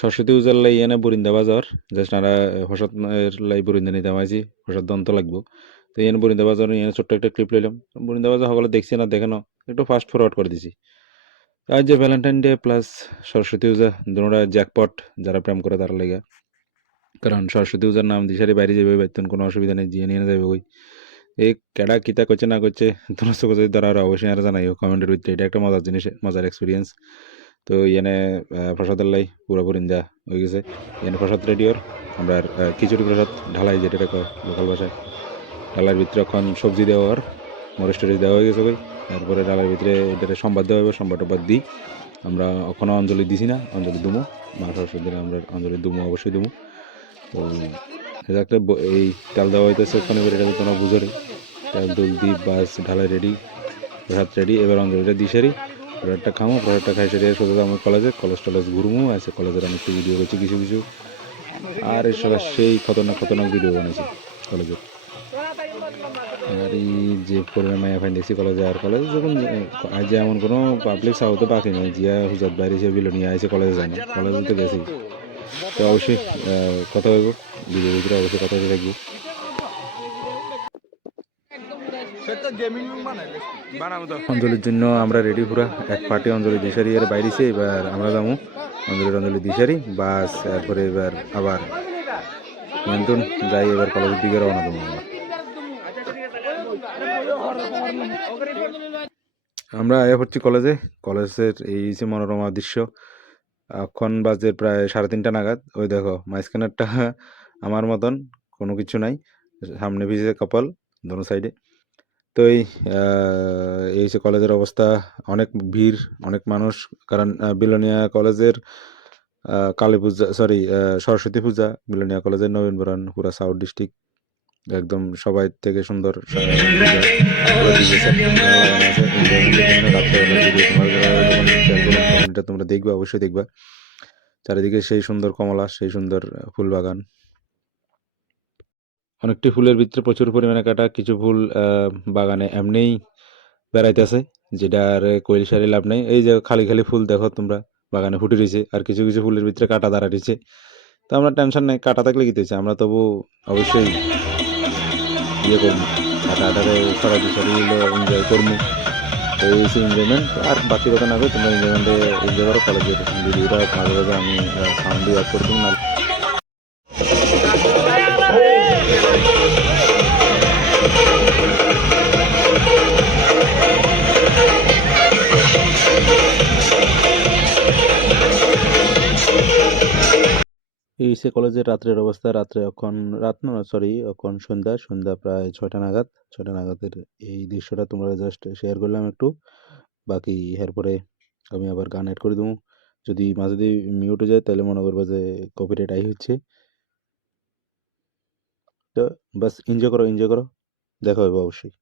সরস্বতী পূজার লাই এনে বরিন্দা বাজার জাস্ট আমরা হঠাৎ লাই বরিন্দা নিতে আমাইছি হঠাৎ দন্ত লাগবো তো এনে বরিন্দা বাজার এনে ছোট্ট একটা ক্লিপ লইলাম বরিন্দা বাজার সকলে দেখছি না দেখানো একটু ফাস্ট ফরওয়ার্ড করে দিছি আজ যে ভ্যালেন্টাইন ডে প্লাস সরস্বতী পূজা দুটোটা জ্যাকপট যারা প্রেম করে তার লেগে কারণ সরস্বতী পূজার নাম দিশারি বাইরে যাবে বেতন কোনো অসুবিধা নেই জিয়ে নিয়ে যাবে ওই এই কেডা কিতা করছে না করছে তোমার চোখে যদি তারা আরো অবশ্যই আর জানাইও কমেন্টের ভিতরে এটা একটা মজার জিনিস মজার এক্সপিরিয়েন্স তো এনে প্রসাদের লাই পুরোপুরি ইন্দা হয়ে গেছে এনে প্রসাদ রেডিওর আমরা খিচুড়ি প্রসাদ ঢালাই যেটা কয় লোকাল ভাষায় ডালার ভিতরে এখন সবজি দেওয়ার মরিচ টরিচ দেওয়া হয়ে গেছে ভাই তারপরে ডালার ভিতরে এটা সম্বাদ দেওয়া হবে সম্বাদ টবাদ দিই আমরা এখনও অঞ্জলি দিছি না অঞ্জলি দুমো মা সরস্বতীর আমরা অঞ্জলি দুমো অবশ্যই দুমো তো একটা এই তেল দেওয়া হইতেছে ওখানে এটা তোমরা বুঝো রে তেল দুল দ্বীপ বাস ঢালাই রেডি প্রসাদ রেডি এবার অঞ্জলিটা দিই সারি প্রসাদটা খামো প্রসাদটা খাই সেরে সোজা আমার কলেজ টলেজ ঘুরমো আছে কলেজের অনেক ভিডিও করছি কিছু কিছু আর এসব সেই খতরনাক ভিডিও বানিয়েছি কলেজের আর এই যে পরিমাণ মায়া ফাইন দেখছি কলেজে আর কলেজে যখন আজ এমন কোনো পাবলিক সাউথে বাকি নেই জিয়া হুজাত বাইরে সে বিলনিয়া আইসে কলেজে যায় না কলেজে তো গেছি তো অবশ্যই কথা হইব ভিডিও ভিতরে অবশ্যই কথা হয়ে থাকবো অঞ্জলির জন্য আমরা রেডি পুরা এক পার্টি অঞ্জলি দিশারি এর বাইরেছে এবার আমরা যাবো অঞ্জলি দিশারি বাস এরপরে এবার আবার নিয়ন্ত্রণ যাই এবার কলেজের দিকে রওনা দেবো আমরা আয়া পড়ছি কলেজের এই যে মনোরমা দৃশ্য এখন বাজে প্রায় 3:30 নাগাদ ওই দেখো মাঝখানেরটা আমার মতন কোনো কিছু নাই সামনে ভিজে কপাল দোনো সাইডে তো এই যে কলেজের অবস্থা অনেক ভিড় অনেক মানুষ কারণ বিলোনিয়া কলেজের কালী পূজা সরস্বতী পূজা বিলোনিয়া কলেজের নবীনবরণ পুরা সাউথ ডিস্ট্রিক্ট একদম সবাই থেকে সুন্দর তোমরা দেখবা অবশ্যই দেখবা চারিদিকে সেই সুন্দর কমলা সেই সুন্দর ফুল বাগান অনেকটি ফুলের ভিতরে প্রচুর পরিমাণে কাটা কিছু ফুল বাগানে এমনিই বেড়াইতেছে যেটা আর কইল সারি লাভ নেই এই যে খালি ফুল দেখো তোমরা বাগানে ফুটে রয়েছে আর কিছু কিছু ফুলের ভিতরে কাটা দাঁড়া রয়েছে তো আমরা টেনশন নেই কাটা থাকলে কি হয়েছে আমরা তবু অবশ্যই ইয়ে করবো কাটাটারে সরাই এনজয় করবো এই এনজয়মেন্ট আর বাকি কথা না তোমরা এনজয়মেন্টে এনজয় করো কলেজের ভিডিওটা মাঝে মাঝে আমি সাউন্ড অফ করতাম না এই সে কলেজের রাত্রের অবস্থা রাত্রে এখন এখন সন্ধ্যা প্রায় 6টা নাগাদের এই দৃশ্যটা তোমরা জাস্ট শেয়ার করলাম একটু বাকি এরপরে আমি আবার গান অ্যাড করে দেবো যদি মাঝে দিয়ে মিউট হয়ে যায় তাহলে মনে করবো যে কপিরাইট আই হচ্ছে তো বাস এনজয় করো দেখা হবে অবশ্যই